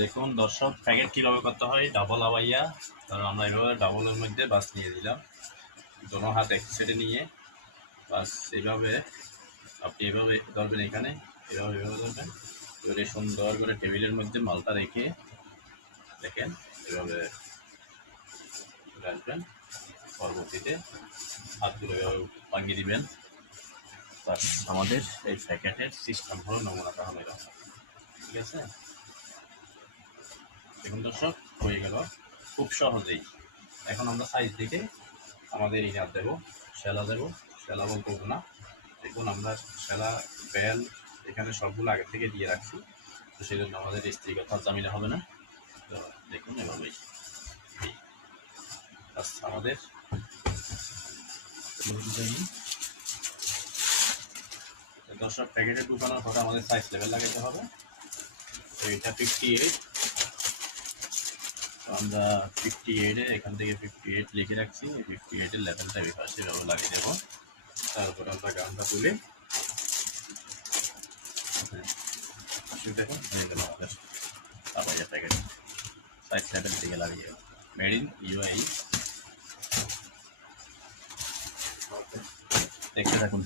দেখুন দর্শক প্যাকেট কীভাবে করতে হয়? ডাবল আবাইয়া কারণ আমরা এইভাবে ডাবলের মধ্যে বাস নিয়ে দিলাম দোনো হাত এক সেটে নিয়ে বাস এইভাবে, আপনি এভাবে ধরবেন এখানে এভাবে এভাবে ধরবেন। এবারে সুন্দর করে টেবিলের মধ্যে মালটা রেখে দেখেন এভাবে রাখবেন। পরবর্তীতে হাতগুলো এভাবে ভাঙিয়ে দিবেন। বাস আমাদের এই প্যাকেটের সিস্টেম হলো নমুনাটা হবে ঠিক আছে? দেখুন দর্শক, হয়ে গেল। খুব সহজেই। এখন আমরা সাইজ দেখে আমাদের ইনার দেব, শ্যালা দেব, শ্যালা বলতে হবে না। দেখুন আমরা শ্যালা বেল এখানে সবগুলো আগে থেকে দিয়ে রাখছি। তো সেই জন্য আমাদের স্ত্রী কথা জামিলা হবে না। তো দেখুন এভাবেই। আমাদের দশটা প্যাকেটে ঢুকানোর পরে আমাদের সাইজ লেভেল লাগাতে হবে। এটা ফিফটি এইট আমরা ফিফটি এইটে এখান থেকে ফিফটি এইট লিখে রাখছি। ফিফটি এইটের লেভেলটা পাশে লাগিয়ে দেবো। তারপর আমরা গানটা তুলে। দেখুন প্যাকেট সাইজ লেভেল থেকে লাগিয়ে মেড ইন ইউআই দেখতে থাকুন।